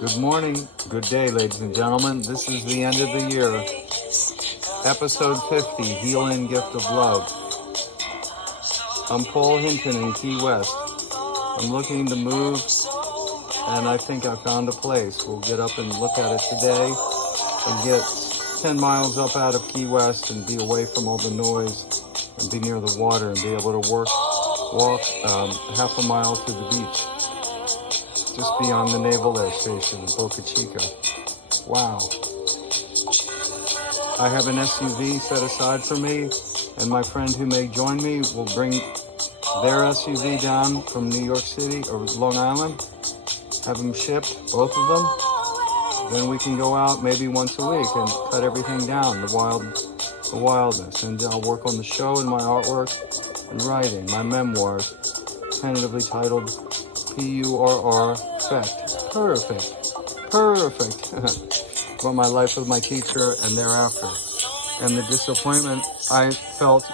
Good morning, good day, ladies and gentlemen. This is the end of the year, episode 50, Healing Gift of Love. I'm Paul Hinton in Key West. I'm looking to move, and I think I found a place. We'll get up and look at it today and get 10 miles up out of Key West and be away from all the noise and be near the water and be able to walk half a mile to the beach. Just beyond the Naval Air Station in Boca Chica. Wow. I have an SUV set aside for me, and my friend who may join me will bring their SUV down from New York City or Long Island, have them shipped, both of them. Then we can go out maybe once a week and cut everything down, the wildness. And I'll work on the show and my artwork and writing, my memoirs, tentatively titled PURR Perfect. About my life with my teacher and thereafter. And the disappointment I felt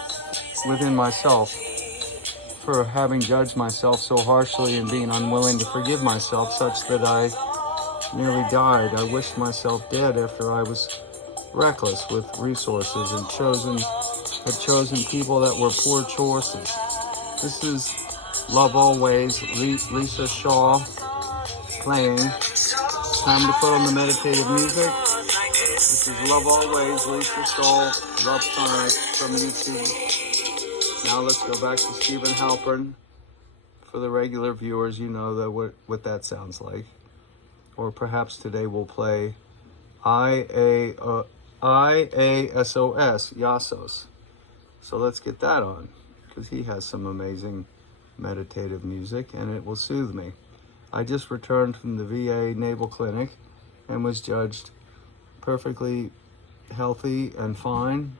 within myself for having judged myself so harshly and being unwilling to forgive myself such that I nearly died. I wished myself dead after I was reckless with resources and had chosen people that were poor choices. This is Love Always, Lisa Shaw playing. Time to put on the meditative music. This is Love Always, Lisa Shaw, Love Sonic from YouTube. Now let's go back to Stephen Halpern. For the regular viewers, you know that what that sounds like. Or perhaps today we'll play IASOS, Yasos. So let's get that on, because he has some amazing meditative music and it will soothe me. I just returned from the VA Naval Clinic and was judged perfectly healthy and fine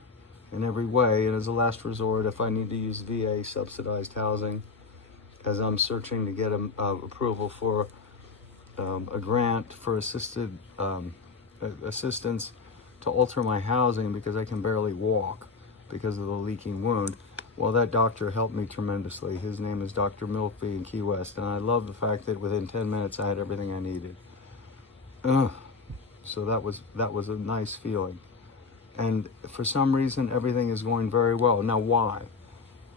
in every way. And as a last resort, if I need to use VA subsidized housing, as I'm searching to get approval for a grant for assistance to alter my housing because I can barely walk because of the leaking wound. Well, that doctor helped me tremendously. His name is Dr. Milkby in Key West, and I love the fact that within 10 minutes I had everything I needed. So that was a nice feeling. And for some reason, everything is going very well. Now, why?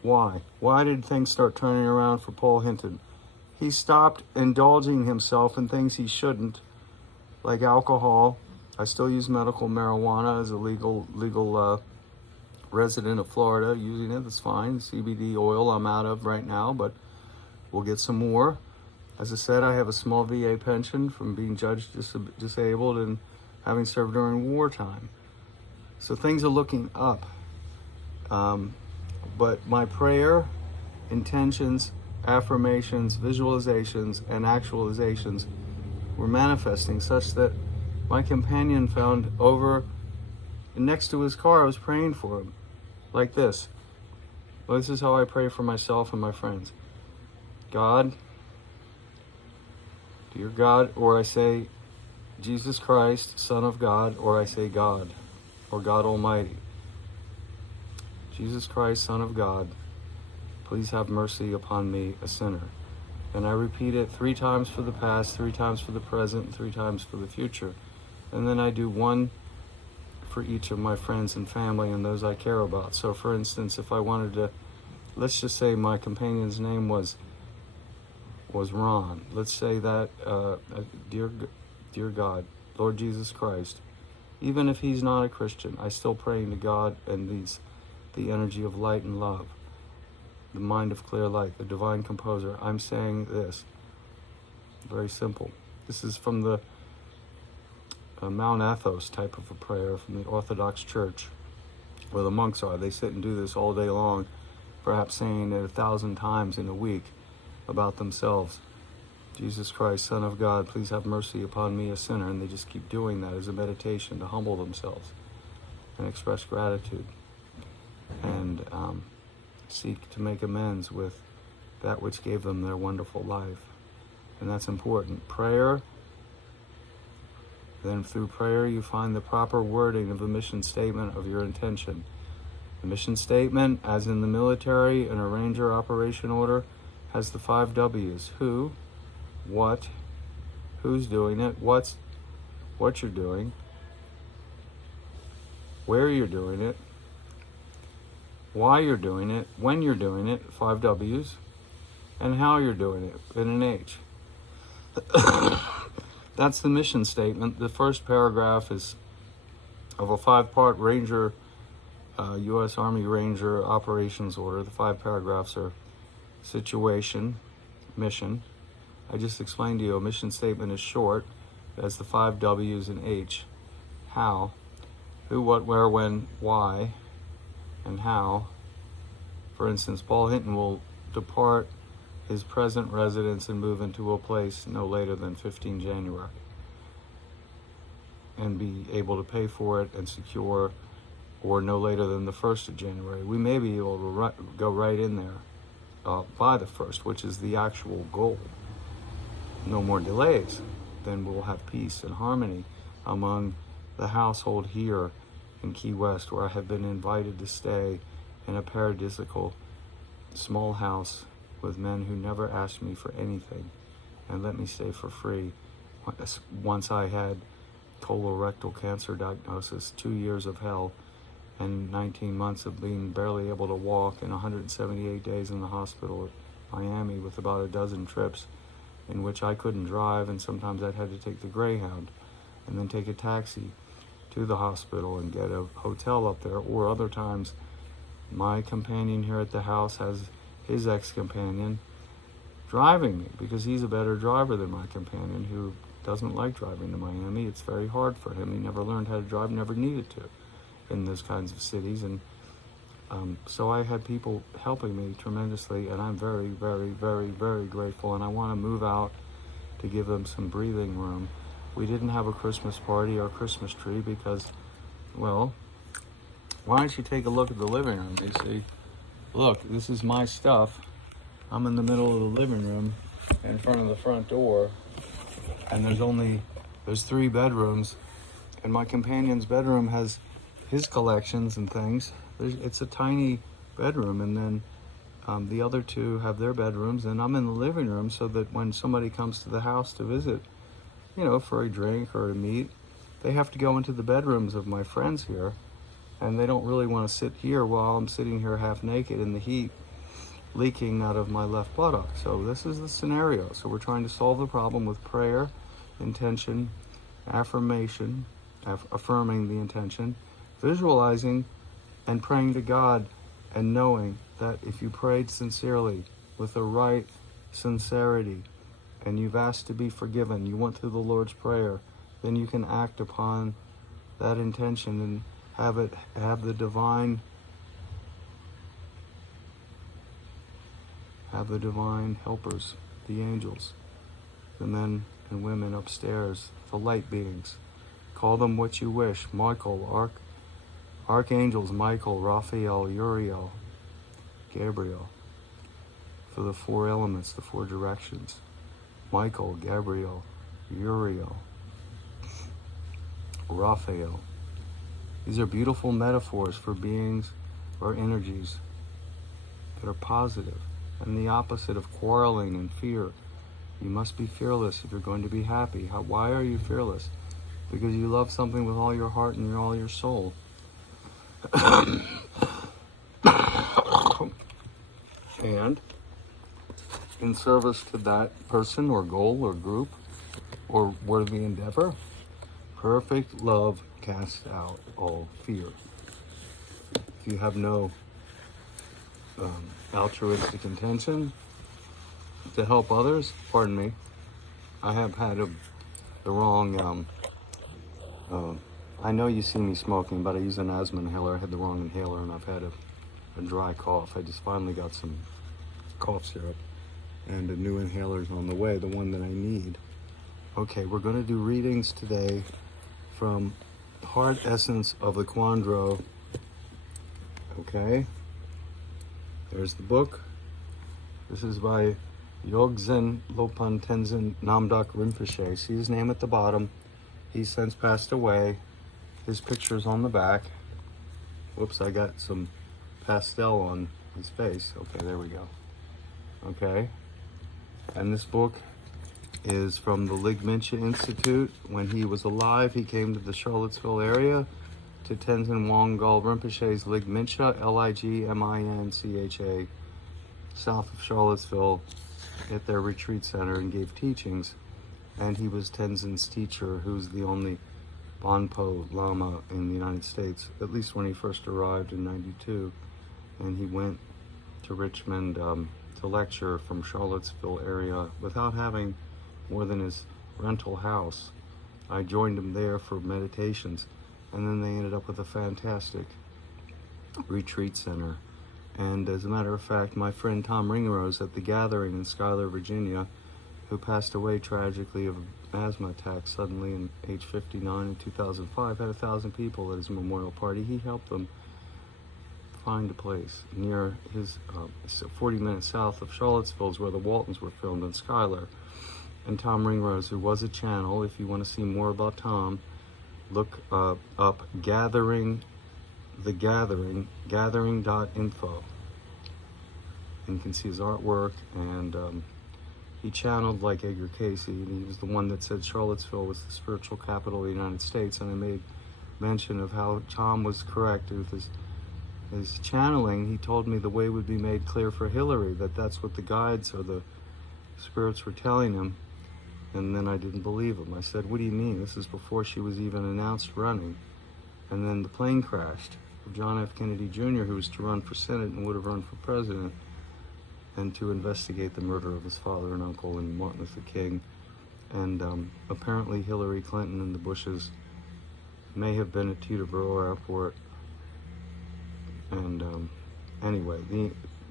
Why did things start turning around for Paul Hinton? He stopped indulging himself in things he shouldn't, like alcohol. I still use medical marijuana as a legal resident of Florida, using it. That's fine. CBD oil I'm out of right now, but we'll get some more. As I said, I have a small VA pension from being judged disabled and having served during wartime. So things are looking up. But my prayer, intentions, affirmations, visualizations, and actualizations were manifesting such that my companion found over next to his car, I was praying for him like this. Well, this is how I pray for myself and my friends. God, dear God, or I say Jesus Christ, Son of God, or I say God, or God Almighty. Jesus Christ, Son of God, please have mercy upon me, a sinner. And I repeat it 3 times for the past, 3 times for the present, 3 times for the future. And then I do one for each of my friends and family and those I care about. So for instance, if I wanted to, let's just say my companion's name was Ron. Let's say that, dear God, Lord Jesus Christ, even if he's not a Christian, I still praying to God and the energy of light and love, the mind of clear light, the divine composer. I'm saying this, very simple. This is from the Mount Athos type of a prayer from the Orthodox Church, where the monks are. They sit and do this all day long, perhaps saying it 1,000 times in a week about themselves. Jesus Christ, Son of God, please have mercy upon me, a sinner. And they just keep doing that as a meditation to humble themselves and express gratitude and seek to make amends with that which gave them their wonderful life. And that's important. Prayer. Then through prayer, you find the proper wording of the mission statement of your intention. The mission statement, as in the military and a Ranger operation order, has the 5 W's: who, what, who's doing it, what you're doing, where you're doing it, why you're doing it, when you're doing it, 5 W's, and how you're doing it in an H. That's the mission statement. The first paragraph is of a 5-part Ranger, U.S. Army Ranger operations order. The 5 paragraphs are situation, mission. I just explained to you a mission statement is short, as the 5 W's and H. How, who, what, where, when, why, and how. For instance, Paul Hinton will depart his present residence and move into a place no later than 15 January and be able to pay for it and secure, or no later than the 1st of January. We may be able to go right in there by the 1st, which is the actual goal. No more delays. Then we'll have peace and harmony among the household here in Key West, where I have been invited to stay in a paradisical small house with men who never asked me for anything and let me stay for free. Once I had colorectal cancer diagnosis, 2 years of hell, and 19 months of being barely able to walk, and 178 days in the hospital at Miami with about a dozen trips in which I couldn't drive, and sometimes I'd had to take the Greyhound and then take a taxi to the hospital and get a hotel up there, or other times my companion here at the house has his ex-companion driving me because he's a better driver than my companion, who doesn't like driving to Miami. It's very hard for him. He never learned how to drive, never needed to in those kinds of cities. And so I had people helping me tremendously, and I'm very, very, very, very grateful. And I want to move out to give them some breathing room. We didn't have a Christmas party or Christmas tree because, well, why don't you take a look at the living room? You see, look, this is my stuff. I'm in the middle of the living room in front of the front door, and there's 3 bedrooms, and my companion's bedroom has his collections and things. It's a tiny bedroom, and then the other 2 have their bedrooms, and I'm in the living room so that when somebody comes to the house to visit, for a drink or to meet, they have to go into the bedrooms of my friends here, and they don't really want to sit here while I'm sitting here half naked in the heat, leaking out of my left buttock. So this is the scenario. So we're trying to solve the problem with prayer, intention, affirmation, affirming the intention, visualizing, and praying to God, and knowing that if you prayed sincerely with the right sincerity and you've asked to be forgiven, you went through the Lord's Prayer, then you can act upon that intention and have the divine helpers, the angels, the men and women upstairs, the light beings. Call them what you wish. Michael, archangels, Michael, Raphael, Uriel, Gabriel, for the 4 elements, the 4 directions. Michael, Gabriel, Uriel, Raphael. These are beautiful metaphors for beings or energies that are positive and the opposite of quarreling and fear. You must be fearless if you're going to be happy. Why are you fearless? Because you love something with all your heart and all your soul. And in service to that person or goal or group or worthy endeavor, perfect love casts out all fear. If you have no altruistic intention to help others, pardon me, I have had the wrong, I know you see me smoking, but I use an asthma inhaler. I had the wrong inhaler, and I've had a dry cough. I just finally got some cough syrup, and a new inhaler's on the way, the one that I need. Okay, we're going to do readings today from Heart Essence of the Quandro. Okay, there's the book. This is by Yogzen Lopon Tenzin Namdak Rinpoche. See his name at the bottom. He's since passed away. His picture's on the back. Whoops, I got some pastel on his face. Okay, there we go. Okay, and this book is from the Ligmincha Institute. When he was alive, he came to the Charlottesville area to Tenzin Wangyal Rinpoche's Ligmincha, Ligmincha, south of Charlottesville, at their retreat center, and gave teachings. And he was Tenzin's teacher, who's the only Bonpo Lama in the United States, at least when he first arrived in '92. And he went to Richmond to lecture from Charlottesville area without having more than his rental house. I joined him there for meditations, and then they ended up with a fantastic retreat center. And as a matter of fact, my friend Tom Ringrose at the Gathering in Schuyler, Virginia, who passed away tragically of asthma attack suddenly in age 59 in 2005, had 1,000 people at his memorial party. He helped them find a place near his 40 minutes south of Charlottesville is where the Waltons were filmed in Schuyler. And Tom Ringrose, who was a channel, if you want to see more about Tom, look up Gathering, gathering.info. And you can see his artwork, and he channeled like Edgar Casey, and he was the one that said Charlottesville was the spiritual capital of the United States. And I made mention of how Tom was correct with his channeling. He told me the way would be made clear for Hillary, that's what the guides or the spirits were telling him. And then I didn't believe him. I said, what do you mean? This is before she was even announced running. And then the plane crashed. John F. Kennedy Jr., who was to run for Senate and would have run for president, and to investigate the murder of his father and uncle and Martin Luther King. And apparently Hillary Clinton and the Bushes may have been at Teterboro Airport. And anyway,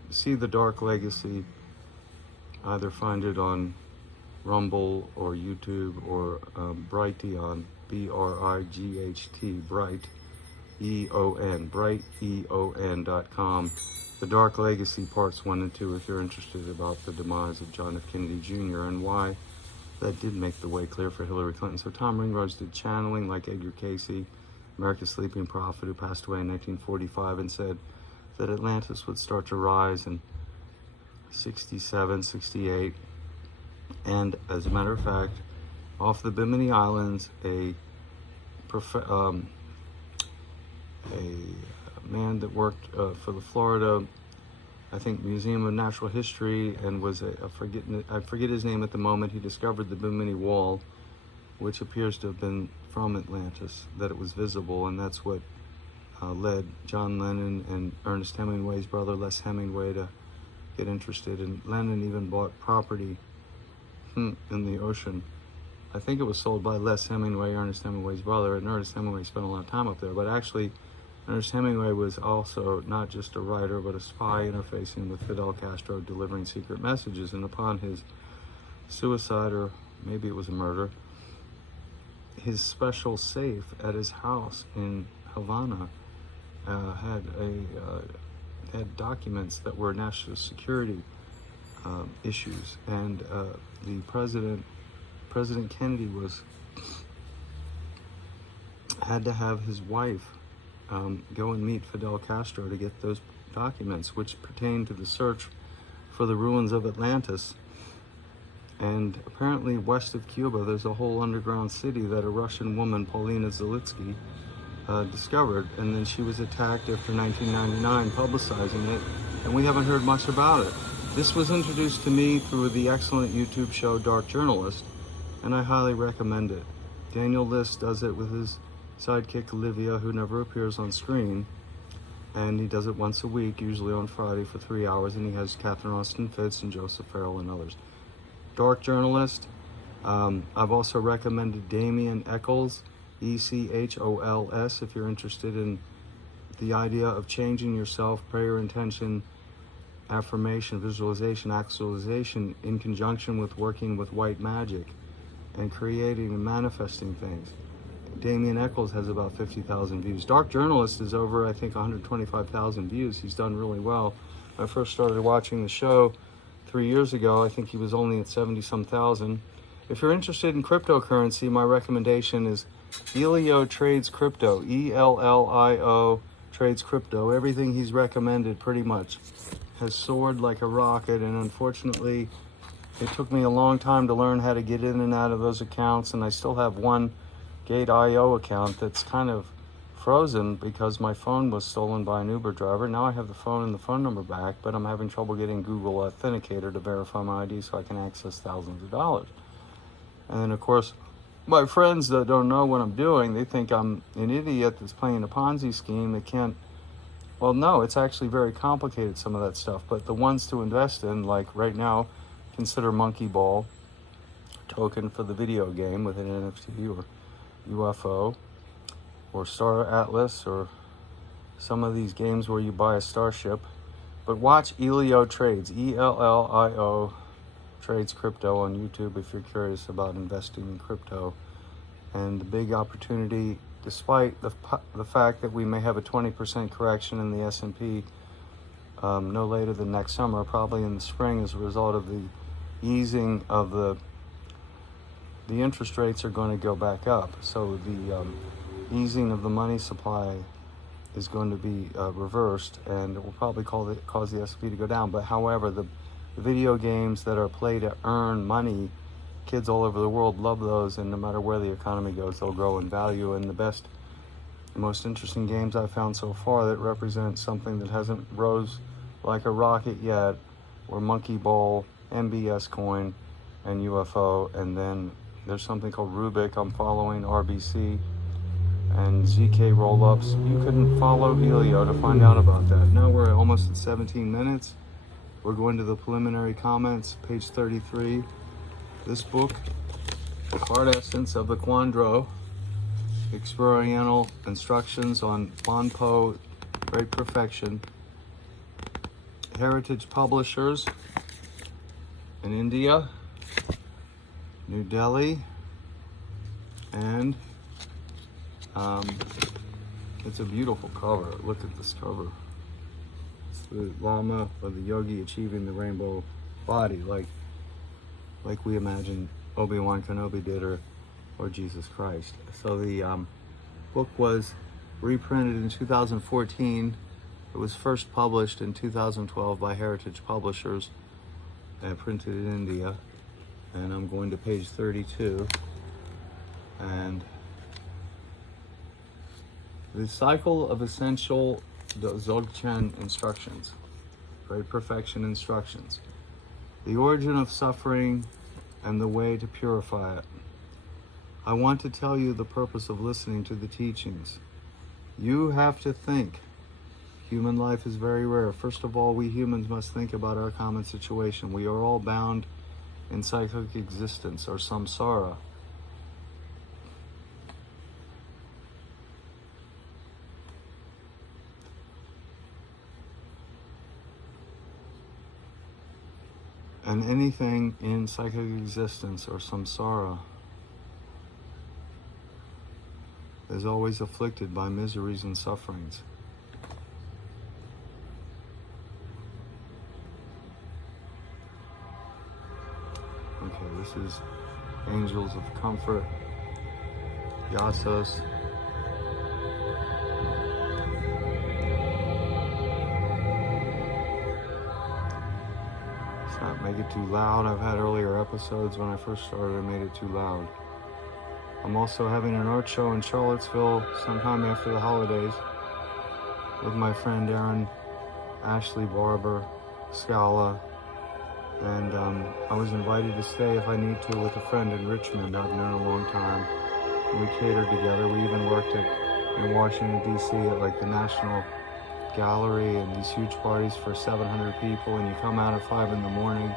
see The Dark Legacy. Either find it on Rumble or YouTube or Brighteon, BRIGHT, Bright, EON, BrightEON.com. The Dark Legacy Parts 1 and 2 if you're interested about the demise of John F. Kennedy Jr. and why that did make the way clear for Hillary Clinton. So Tom Ringrose did channeling like Edgar Casey, America's Sleeping Prophet, who passed away in 1945, and said that Atlantis would start to rise in 67, 68. And as a matter of fact, off the Bimini Islands, a man that worked for the Florida, I think, Museum of Natural History, and was I forget his name at the moment. He discovered the Bimini Wall, which appears to have been from Atlantis, that it was visible, and that's what led John Lennon and Ernest Hemingway's brother Les Hemingway to get interested. And Lennon even bought property in the ocean. I think it was sold by Les Hemingway, Ernest Hemingway's brother, and Ernest Hemingway spent a lot of time up there. But actually, Ernest Hemingway was also not just a writer, but a spy interfacing with Fidel Castro, delivering secret messages. And upon his suicide, or maybe it was a murder, his special safe at his house in Havana had documents that were national security issues, and the President Kennedy had to have his wife go and meet Fidel Castro to get those documents, which pertain to the search for the ruins of Atlantis. And apparently west of Cuba, there's a whole underground city that a Russian woman, Paulina Zalitsky, discovered, and then she was attacked after 1999, publicizing it, and we haven't heard much about it. This was introduced to me through the excellent YouTube show Dark Journalist, and I highly recommend it. Daniel List does it with his sidekick Olivia, who never appears on screen, and he does it once a week, usually on Friday for 3 hours, and he has Catherine Austin Fitz and Joseph Farrell and others. Dark Journalist. I've also recommended Damien Echols, ECHOLS, if you're interested in the idea of changing yourself, prayer, intention, affirmation, visualization, actualization, in conjunction with working with white magic and creating and manifesting things. Damien Echols has about 50,000 views. Dark Journalist is over, I think, 125,000 views. He's done really well. I first started watching the show 3 years ago. I think he was only at 70-some thousand. If you're interested in cryptocurrency, my recommendation is Elio Trades Crypto, ELLIO Trades Crypto. Everything he's recommended pretty much has soared like a rocket, and unfortunately It took me a long time to learn how to get in and out of those accounts, and I still have one Gate.io account that's kind of frozen because my phone was stolen by an Uber driver. Now I have the phone and the phone number back, but I'm having trouble getting Google Authenticator to verify my ID so I can access thousands of dollars. And then, of course, my friends that don't know what I'm doing, they think I'm an idiot that's playing a Ponzi scheme. They can't. Well, no, it's actually very complicated, some of that stuff. But the ones to invest in, like right now, consider Monkey Ball, token for the video game with an NFT, or UFO, or Star Atlas, or some of these games where you buy a starship. But watch Elio Trades, ELLIO Trades Crypto on YouTube if you're curious about investing in crypto. And the big opportunity, despite the fact that we may have a 20% correction in the S&P no later than next summer, probably in the spring, as a result of the easing of the interest rates are going to go back up. So the easing of the money supply is going to be reversed, and it will probably cause the S&P to go down. But however, the video games that are played to earn money, kids all over the world love those, and no matter where the economy goes, they'll grow in value. And the most interesting games I've found so far that represent something that hasn't rose like a rocket yet were Monkey Ball, MBS Coin, and UFO. And then there's something called Rubik. I'm following RBC and ZK Rollups. You couldn't follow Elio to find out about that. Now we're almost at 17 minutes. We're going to the preliminary comments, page 33. This book, The Hard Essence of the Quandro, Experiential Instructions on Bonpo Great Perfection, Heritage Publishers in India, New Delhi, and it's a beautiful cover. Look at this cover. It's the Lama or the yogi achieving the rainbow body, like we imagine Obi-Wan Kenobi did, or Jesus Christ. So the book was reprinted in 2014. It was first published in 2012 by Heritage Publishers and printed in India. And I'm going to page 32. And the cycle of essential Dzogchen instructions, Great Perfection instructions. The origin of suffering and the way to purify it. I want to tell you the purpose of listening to the teachings. You have to think. Human life is very rare. First of all, we humans must think about our common situation. We are all bound in cyclic existence, or samsara. And anything in cyclic existence, or samsara, is always afflicted by miseries and sufferings. Okay, this is Angels of Comfort, Yasos. Let's not make it too loud. I've had earlier episodes when I first started, I made it too loud. I'm also having an art show in Charlottesville sometime after the holidays with my friend Aaron, Ashley Barber, Scala, and I was invited to stay if I need to with a friend in Richmond I've known a long time. And we catered together. We even worked in Washington, D.C. at like the National Gallery and these huge parties for 700 people, and you come out at 5 in the morning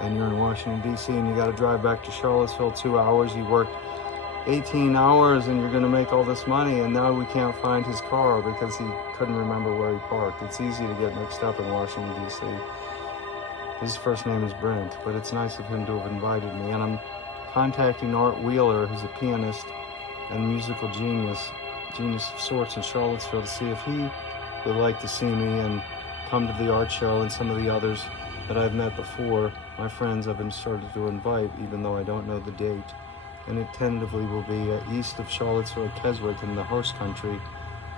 and you're in Washington, D.C. and you got to drive back to Charlottesville 2 hours. You worked 18 hours and you're going to make all this money, and now we can't find his car because he couldn't remember where he parked. It's easy to get mixed up in Washington, D.C. His first name is Brent, but it's nice of him to have invited me. And I'm contacting Art Wheeler, who's a pianist and musical genius of sorts in Charlottesville, to see if he would like to see me and come to the art show, and some of the others that I've met before. My friends I've been started to invite, even though I don't know the date. And it tentatively will be east of Charlottesville at Keswick in the horse country,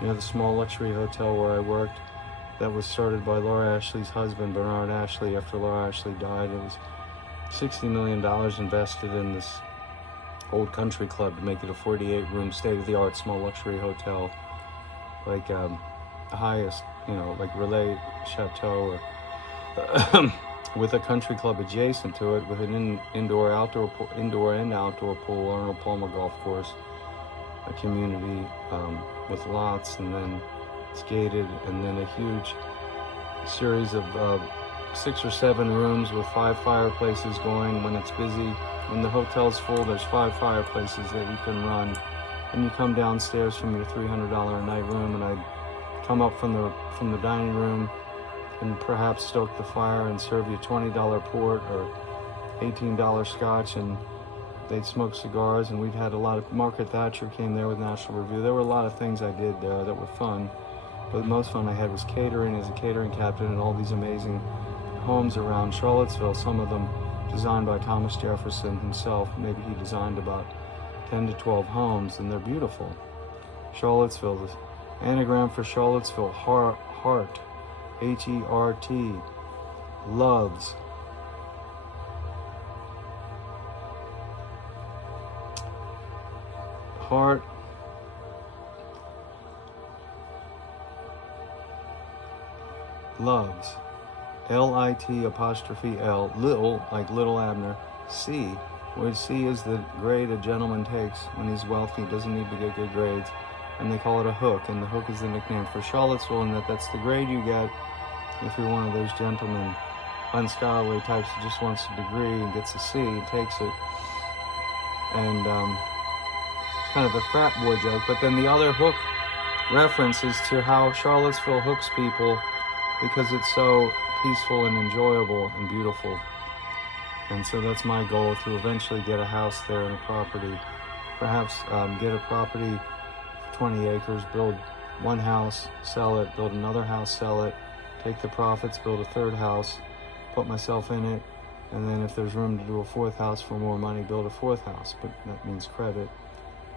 near the small luxury hotel where I worked, that was started by Laura Ashley's husband, Bernard Ashley, after Laura Ashley died. It was $60 million invested in this old country club to make it a 48-room, state-of-the-art, small luxury hotel, like the highest, like Relais Chateau, or with a country club adjacent to it, with an indoor and outdoor pool, Arnold Palmer Golf Course, a community with lots, and then it's gated, and then a huge series of 6 or 7 rooms with 5 fireplaces going. When it's busy, when the hotel's full, there's 5 fireplaces that you can run. And you come downstairs from your $300 a night room, and I'd come up from the dining room and perhaps stoke the fire and serve you $20 port or $18 scotch, and they'd smoke cigars. And we'd had a lot of, Margaret Thatcher came there with National Review. There were a lot of things I did there that were fun, but the most fun I had was catering as a catering captain in all these amazing homes around Charlottesville, some of them designed by Thomas Jefferson himself. Maybe he designed about 10 to 12 homes, and they're beautiful. Charlottesville, the anagram for Charlottesville, heart, H-E-R-T, loves. Heart, loves. L-I-T apostrophe L, little, like little Abner, C, where C is the grade a gentleman takes when he's wealthy, doesn't need to get good grades, and they call it a hook, and the hook is the nickname for Charlottesville, and that's the grade you get if you're one of those gentlemen, unscholarly types who just wants a degree and gets a C and takes it. And it's kind of a frat boy joke, but then the other hook reference is to how Charlottesville hooks people because it's so peaceful and enjoyable and beautiful. And so that's my goal, to eventually get a house there and a property. Perhaps get a property, 20 acres, build one house, sell it, build another house, sell it, take the profits, build a third house, put myself in it, and then if there's room to do a fourth house for more money, build a fourth house, but that means credit.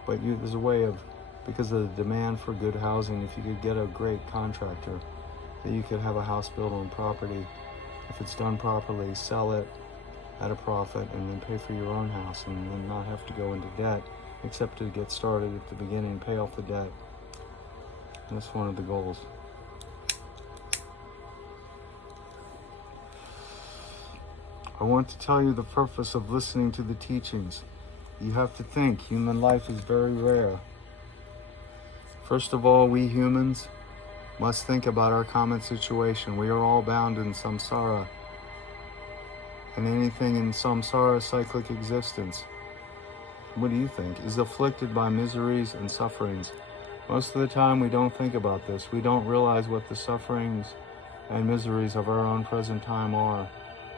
But there's a way of, because of the demand for good housing, if you could get a great contractor, that you could have a house built on property. If it's done properly, sell it at a profit and then pay for your own house, and then not have to go into debt, except to get started at the beginning, pay off the debt. That's one of the goals. I want to tell you the purpose of listening to the teachings. You have to think. Human life is very rare. First of all, we humans must think about our common situation. We are all bound in samsara, and anything in samsara, cyclic existence, what do you think, is afflicted by miseries and sufferings. Most of the time we don't think about this. We don't realize what the sufferings and miseries of our own present time are,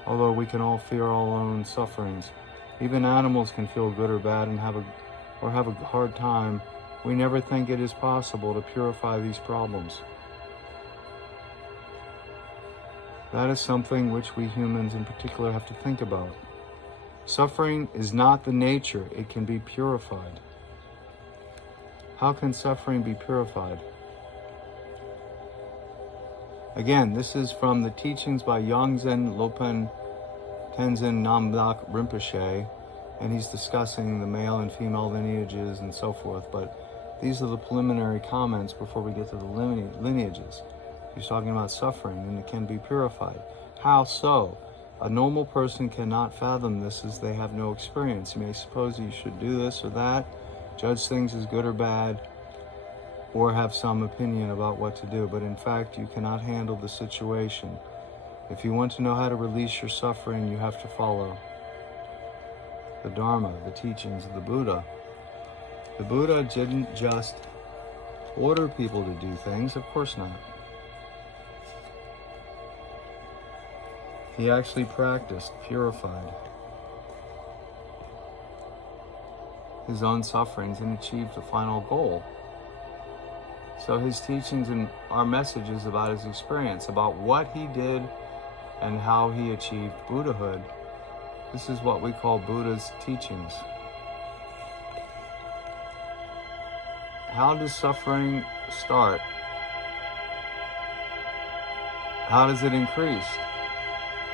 although we can all fear our own sufferings. Even animals can feel good or bad and have a hard time. We never think it is possible to purify these problems. That is something which we humans in particular have to think about. Suffering is not the nature, it can be purified. How can suffering be purified? Again, this is from the teachings by Yongzen Lopen Tenzin Namdak Rinpoche, and he's discussing the male and female lineages and so forth, but these are the preliminary comments before we get to the lineages. He's talking about suffering, and it can be purified. How so? A normal person cannot fathom this, as they have no experience. You may suppose you should do this or that, judge things as good or bad, or have some opinion about what to do, but in fact you cannot handle the situation. If you want to know how to release your suffering, you have to follow the Dharma, the teachings of the Buddha. The Buddha didn't just order people to do things, of course not. He actually practiced, purified his own sufferings and achieved the final goal. So his teachings and our messages about his experience, about what he did and how he achieved Buddhahood, this is what we call Buddha's teachings. How does suffering start? How does it increase?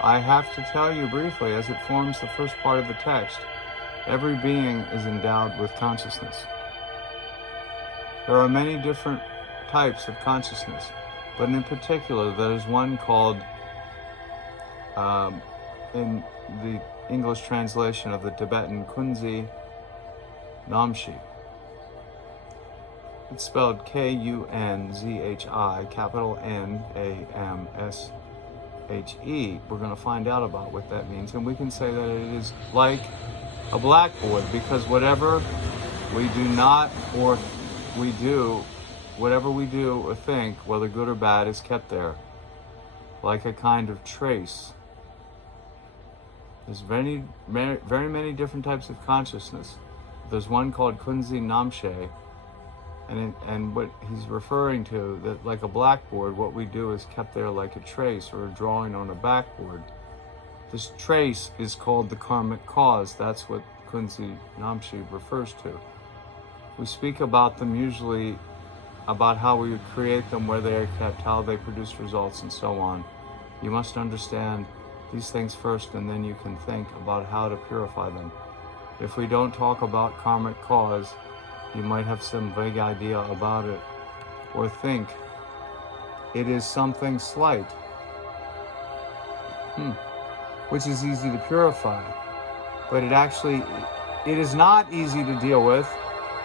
I have to tell you briefly, as it forms the first part of the text, every being is endowed with consciousness. There are many different types of consciousness, but in particular, there is one called, in the English translation of the Tibetan, Kunzi Namshi. It's spelled Kunzhi, capital Namshe. We're going to find out about what that means, and we can say that it is like a blackboard, because whatever we do not or we do, whatever we do or think, whether good or bad, is kept there, like a kind of trace. There's very many different types of consciousness. There's one called Kunzi Namshe, and what he's referring to, that like a blackboard, what we do is kept there like a trace or a drawing on a backboard. This trace is called the karmic cause. That's what Kunzi Namshi refers to. We speak about them usually, about how we would create them, where they are kept, how they produce results, and so on. You must understand these things first, and then you can think about how to purify them. If we don't talk about karmic cause, you might have some vague idea about it, or think it is something slight, which is easy to purify. But it is not easy to deal with,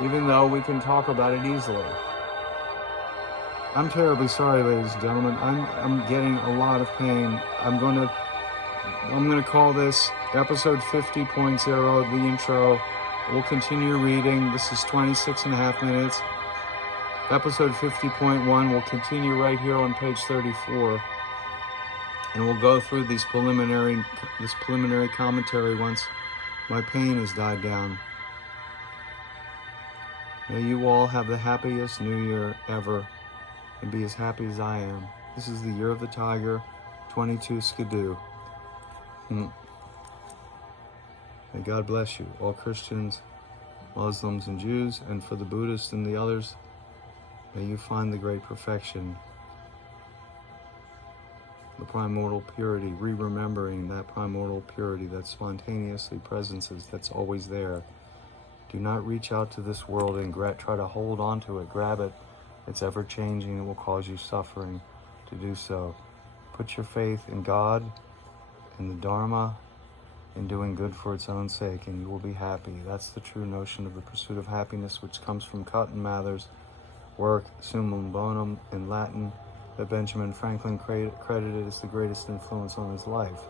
even though we can talk about it easily. I'm terribly sorry, ladies and gentlemen. I'm getting a lot of pain. I'm going to call this episode 50.0, the intro. We'll continue reading. This is 26 and a half minutes. Episode 50.1 will continue right here on page 34. And we'll go through this preliminary commentary once my pain has died down. May you all have the happiest New Year ever, and be as happy as I am. This is the Year of the Tiger, 22 Skidoo. May God bless you, all Christians, Muslims, and Jews, and for the Buddhists and the others, may you find the great perfection, the primordial purity, remembering that primordial purity that spontaneously presences, that's always there. Do not reach out to this world and try to hold on to it, grab it. It's ever changing. It will cause you suffering to do so. Put your faith in God, in the Dharma, in doing good for its own sake, and you will be happy. That's the true notion of the pursuit of happiness, which comes from Cotton Mather's work, Summum Bonum, in Latin, that Benjamin Franklin credited as the greatest influence on his life.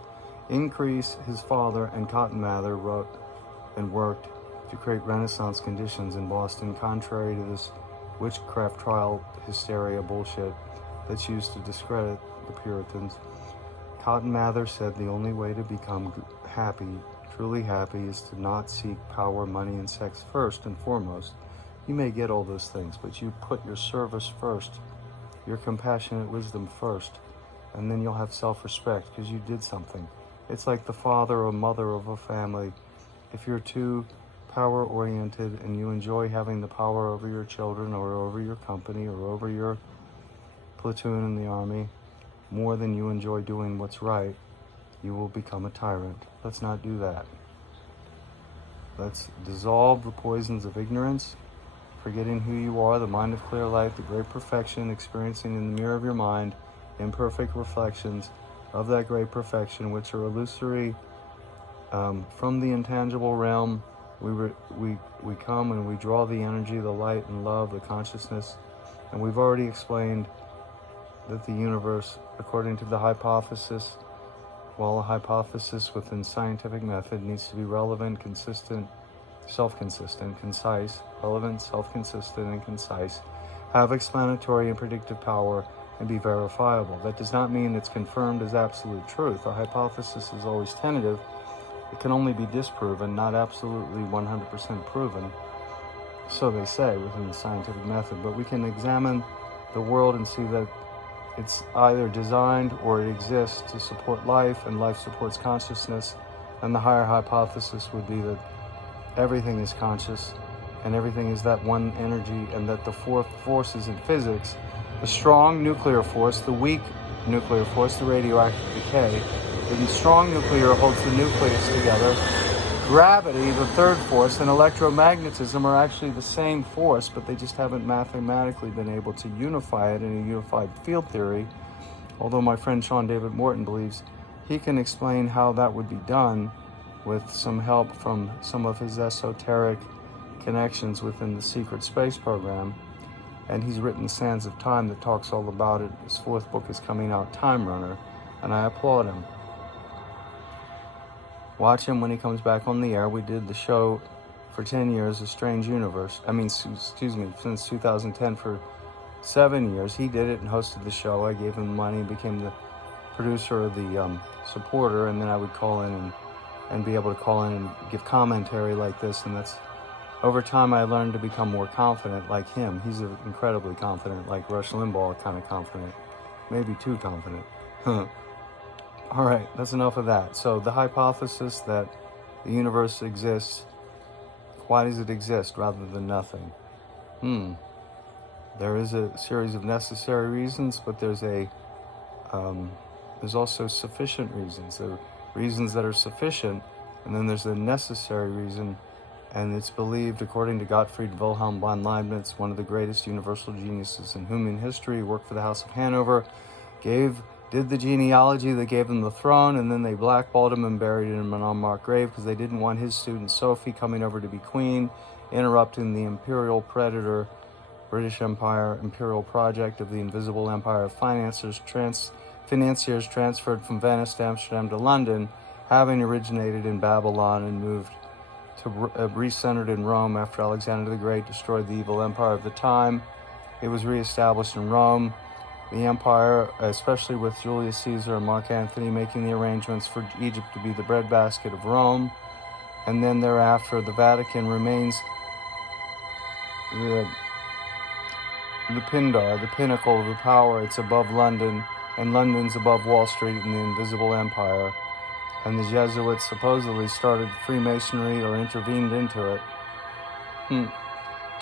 Increase, his father, and Cotton Mather wrote and worked to create Renaissance conditions in Boston, contrary to this witchcraft trial hysteria bullshit that's used to discredit the Puritans. Cotton Mather said the only way to become happy, truly happy, is to not seek power, money, and sex first and foremost. You may get all those things, but you put your service first, your compassionate wisdom first, and then you'll have self-respect because you did something. It's like the father or mother of a family. If you're too power-oriented and you enjoy having the power over your children or over your company or over your platoon in the army more than you enjoy doing what's right, you will become a tyrant. Let's not do that. Let's dissolve the poisons of ignorance, forgetting who you are, the mind of clear light, the great perfection, experiencing in the mirror of your mind imperfect reflections of that great perfection, which are illusory from the intangible realm. We come and we draw the energy, the light and love, the consciousness, and we've already explained that the universe, according to the hypothesis, while a hypothesis within scientific method needs to be relevant, consistent, self-consistent, concise, relevant, self-consistent, and concise, have explanatory and predictive power, and be verifiable. That does not mean it's confirmed as absolute truth. A hypothesis is always tentative. It can only be disproven, not absolutely 100% proven. So they say within the scientific method. But we can examine the world and see that it's either designed or it exists to support life, and life supports consciousness. And the higher hypothesis would be that everything is conscious and everything is that one energy, and that the four forces in physics, the strong nuclear force, the weak nuclear force, the radioactive decay, And strong nuclear holds the nucleus together. Gravity, the third force, and electromagnetism are actually the same force, but they just haven't mathematically been able to unify it in a unified field theory. Although my friend Sean David Morton believes he can explain how that would be done with some help from some of his esoteric connections within the secret space program. And he's written Sands of Time that talks all about it. His fourth book is coming out, Time Runner, and I applaud him. Watch him when he comes back on the air. We did the show for 10 years, A Strange Universe. Since 2010 for 7 years. He did it and hosted the show. I gave him money and became the producer of the supporter, and then I would call in and be able to call in and give commentary like this, and that's over time I learned to become more confident like him. He's incredibly confident, like Rush Limbaugh kind of confident, maybe too confident. All right, that's enough of that. So the hypothesis that the universe exists, why does it exist rather than nothing? There is a series of necessary reasons, but there's also sufficient reasons. There are reasons that are sufficient, and then there's a necessary reason, and it's believed, according to Gottfried Wilhelm von Leibniz, one of the greatest universal geniuses in human history, worked for the House of Hanover, did the genealogy that gave him the throne, and then they blackballed him and buried him in an unmarked grave because they didn't want his student Sophie coming over to be queen, interrupting the imperial predator British Empire imperial project of the Invisible Empire of Financiers transferred from Venice to Amsterdam to London, having originated in Babylon and moved to recentered in Rome after Alexander the Great destroyed the evil empire of the time. It was reestablished in Rome. The empire, especially with Julius Caesar and Mark Antony making the arrangements for Egypt to be the breadbasket of Rome. And then thereafter, the Vatican remains the Pindar, the pinnacle of the power. It's above London, and London's above Wall Street and the Invisible Empire. And the Jesuits supposedly started Freemasonry or intervened into it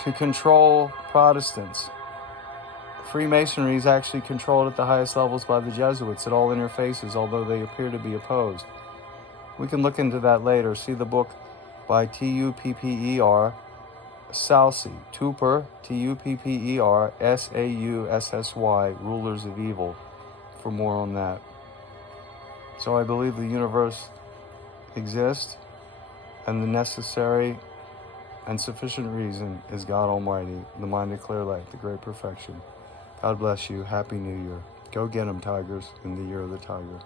to control Protestants. Freemasonry is actually controlled at the highest levels by the Jesuits. It all interfaces, although they appear to be opposed. We can look into that later. See the book by Tupper Saussy, Tupper, Tupper Saussy, Rulers of Evil, for more on that. So I believe the universe exists, and the necessary and sufficient reason is God Almighty, the mind of clear light, the great perfection. God bless you. Happy New Year. Go get 'em, Tigers, in the year of the Tiger.